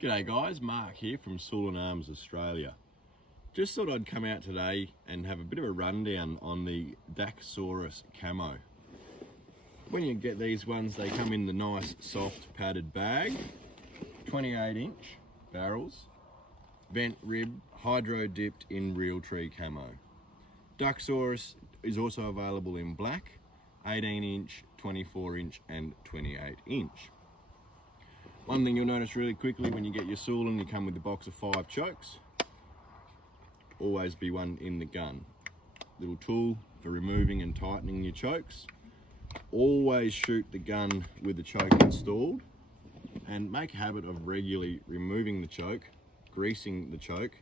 G'day guys, Mark here from Sullen Arms Australia. Just thought I'd come out today and have a bit of a rundown on the Dacsoras Camo. When you get these ones, they come in the nice soft padded bag, 28-inch barrels, vent rib, hydro dipped in Realtree camo. Dacsoras is also available in black, 18-inch, 24-inch and 28-inch. One thing you'll notice really quickly when you get your Sullen, you come with a box of 5 chokes. Always be one in the gun. Little tool for removing and tightening your chokes. Always shoot the gun with the choke installed, and make a habit of regularly removing the choke, greasing the choke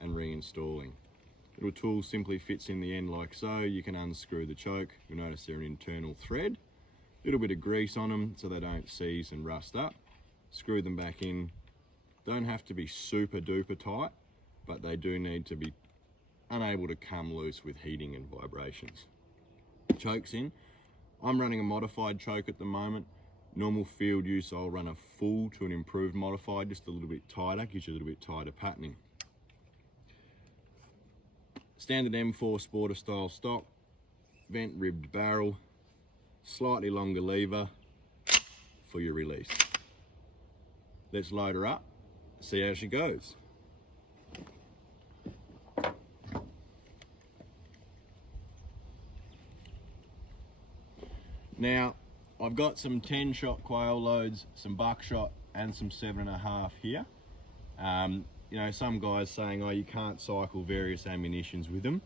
and reinstalling. Little tool simply fits in the end like so. You can unscrew the choke. You'll notice they're an internal thread. A little bit of grease on them so they don't seize and rust up. Screw them back in. Don't have to be super duper tight, but they do need to be unable to come loose with heating and vibrations. Chokes in. I'm running a modified choke at the moment. Normal field use, I'll run a full to an improved modified, just a little bit tighter, gives you a little bit tighter patterning. Standard M4 Sporter style stock, vent ribbed barrel, slightly longer lever for your release. Let's load her up, see how she goes. Now, I've got some 10-shot quail loads, some buckshot and some 7.5 here. You know, some guys saying, oh, you can't cycle various ammunitions with them.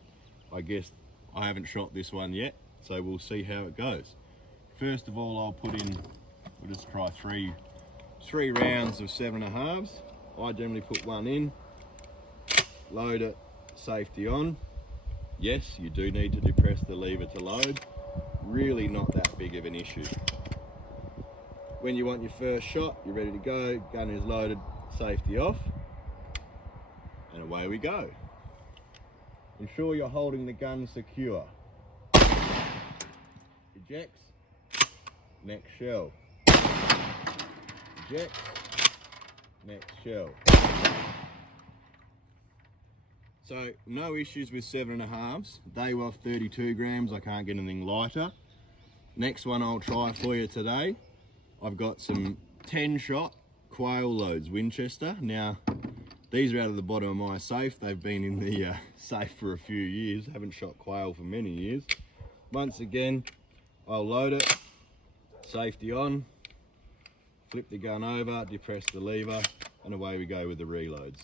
I guess I haven't shot this one yet, so we'll see how it goes. First of all, I'll put in, we'll just try three rounds of 7.5s. I generally put one in, load it, safety on. Yes, you do need to depress the lever to load. Really not that big of an issue. When you want your first shot, you're ready to go, gun is loaded, safety off, and away we go. Ensure you're holding the gun secure. Ejects, next shell. Ejects, next shell. So no issues with 7.5s. They were 32 grams, I can't get anything lighter. Next one I'll try for you today. I've got some 10-shot quail loads Winchester. Now, these are out of the bottom of my safe. They've been in the safe for a few years. Haven't shot quail for many years. Once again, I'll load it, safety on, flip the gun over, depress the lever, and away we go with the reloads.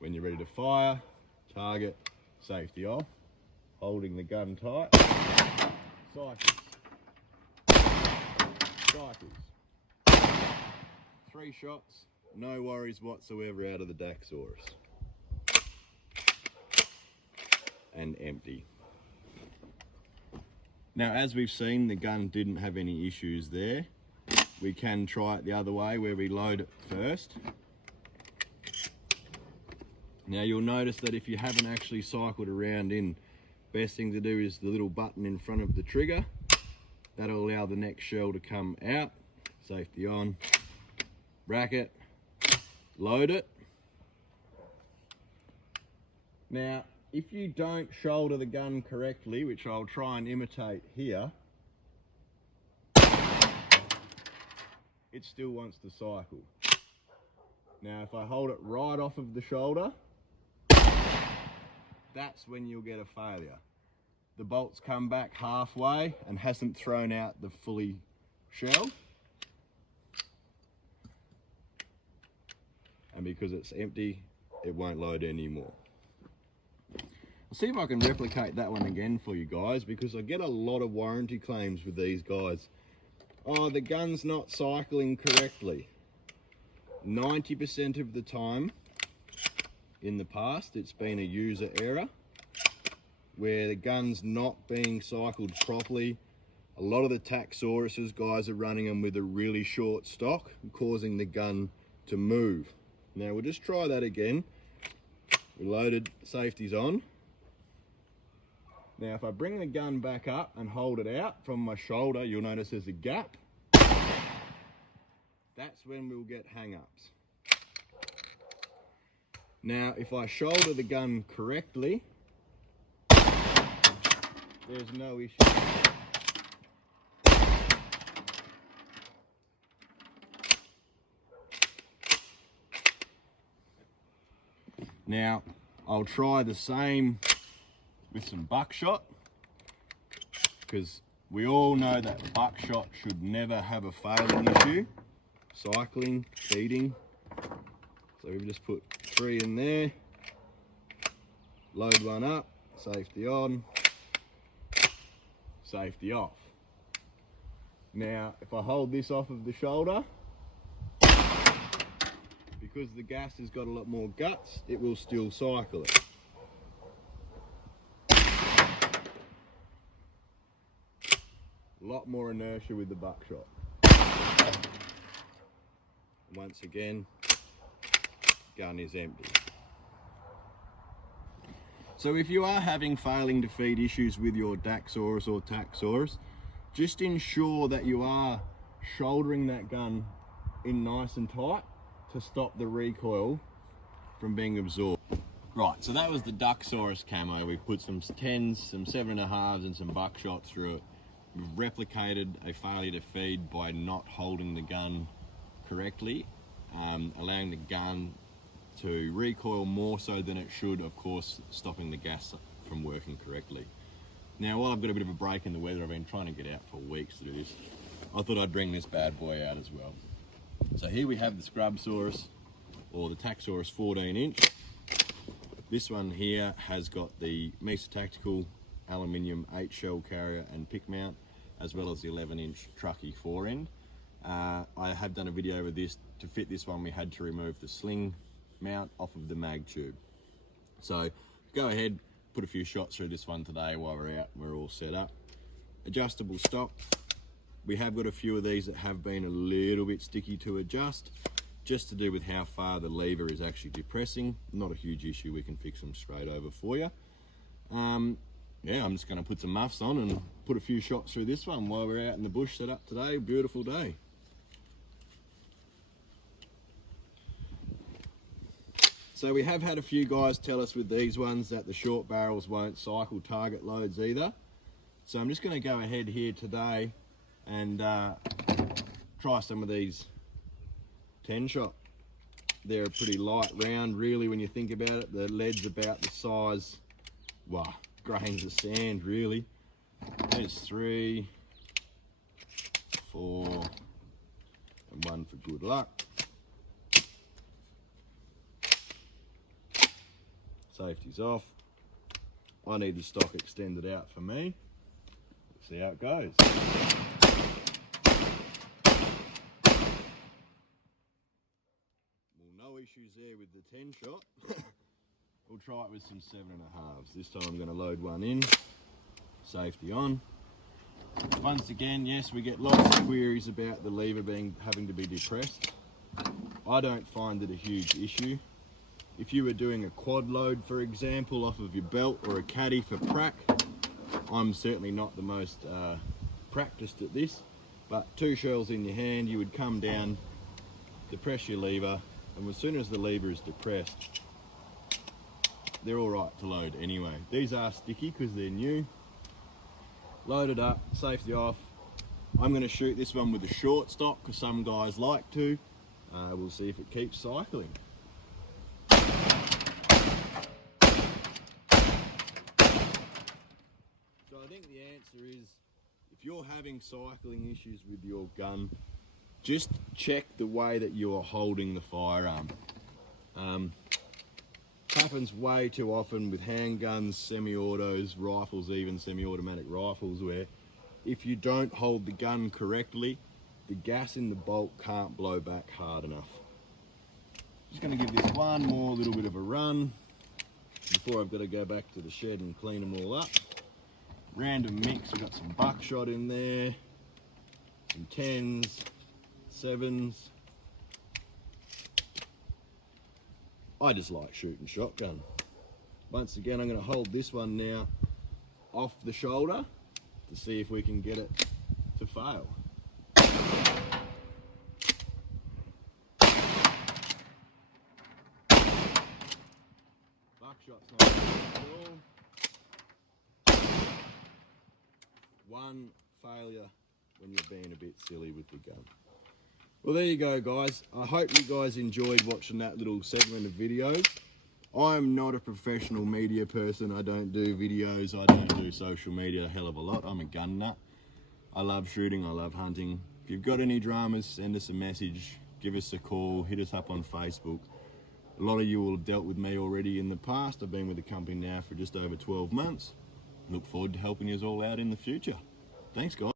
When you're ready to fire, target, safety off, holding the gun tight, cycles, cycles. 3 shots, no worries whatsoever out of the Dacsoras. And empty. Now, as we've seen, the gun didn't have any issues there. We can try it the other way where we load it first. Now you'll notice that if you haven't actually cycled around in, best thing to do is the little button in front of the trigger. That'll allow the next shell to come out. Safety on, bracket, load it. Now, if you don't shoulder the gun correctly, which I'll try and imitate here, it still wants to cycle. Now, if I hold it right off of the shoulder, that's when you'll get a failure. The bolt's come back halfway and hasn't thrown out the fully shell. And because it's empty, it won't load anymore. I'll see if I can replicate that one again for you guys, because I get a lot of warranty claims with these guys. Oh, the gun's not cycling correctly. 90% of the time in the past, it's been a user error where the gun's not being cycled properly. A lot of the Dacsoras guys are running them with a really short stock, causing the gun to move. Now we'll just try that again. We loaded, safety's on. Now if I bring the gun back up and hold it out from my shoulder, you'll notice there's a gap. that's when we'll get hang-ups. Now, if I shoulder the gun correctly, there's no issue. Now, I'll try the same with some buckshot, because we all know that buckshot should never have a failing issue. Cycling, feeding. So we've just put 3 in there, load one up, safety on, safety off. Now, if I hold this off of the shoulder, because the gas has got a lot more guts, it will still cycle it. A lot more inertia with the buckshot. Once again, gun is empty. So if you are having failing to feed issues with your Dacsoras or Taxoras, just ensure that you are shouldering that gun in nice and tight to stop the recoil from being absorbed. Right, so that was the Dacsoras Camo. We've put some 10s, some 7.5s and some buckshot through it. We've replicated a failure to feed by not holding the gun correctly, allowing the gun to recoil more so than it should, of course, stopping the gas from working correctly. Now, while I've got a bit of a break in the weather, I've been trying to get out for weeks to do this, I thought I'd bring this bad boy out as well. So here we have the Scrubsaurus, or the Taxoras 14-inch. This one here has got the Mesa Tactical aluminium 8-shell carrier and pick mount, as well as the 11-inch truckee forend. I have done a video with this. To fit this one, we had to remove the sling mount off of the mag tube. So go ahead, put a few shots through this one today while we're out, we're all set up. Adjustable stock. We have got a few of these that have been a little bit sticky to adjust, just to do with how far the lever is actually depressing. Not a huge issue, we can fix them straight over for you. Yeah, I'm just going to put some muffs on and put a few shots through this one while we're out in the bush set up today. Beautiful day. So we have had a few guys tell us with these ones that the short barrels won't cycle target loads either. So I'm just going to go ahead here today and try some of these 10-shot. They're a pretty light round, really, when you think about it. The lead's about the size, wow, grains of sand, really. There's 3, 4, and 1 for good luck. Safety's off. I need the stock extended out for me. Let's see how it goes. Well, no issues there with the 10-shot. We'll try it with some 7.5s. This time I'm going to load one in. Safety on. Once again, yes, we get lots of queries about the lever having to be depressed. I don't find it a huge issue. If you were doing a quad load, for example, off of your belt or a caddy for prac, I'm certainly not the most practiced at this, but 2 shells in your hand, you would come down, depress your lever, and as soon as the lever is depressed, they're all right to load anyway. These are sticky because they're new. Loaded up, safety off. I'm going to shoot this one with a short stock because some guys like to. We'll see if it keeps cycling. So I think the answer is, if you're having cycling issues with your gun, just check the way that you are holding the firearm. Happens way too often with handguns, semi-autos, rifles, even semi-automatic rifles, where if you don't hold the gun correctly, the gas in the bolt can't blow back hard enough. Just going to give this one more little bit of a run before I've got to go back to the shed and clean them all up. Random mix, we've got some buckshot in there, some 10s, 7s. I just like shooting shotgun. Once again, I'm going to hold this one now off the shoulder to see if we can get it to fail. Buckshot's not bad at all. One failure when you're being a bit silly with the gun. Well, there you go, guys. I hope you guys enjoyed watching that little segment of videos. I'm not a professional media person. I don't do videos. I don't do social media a hell of a lot. I'm a gun nut. I love shooting. I love hunting. If you've got any dramas, send us a message. Give us a call. Hit us up on Facebook. A lot of you will have dealt with me already in the past. I've been with the company now for just over 12 months. Look forward to helping you all out in the future. Thanks, guys.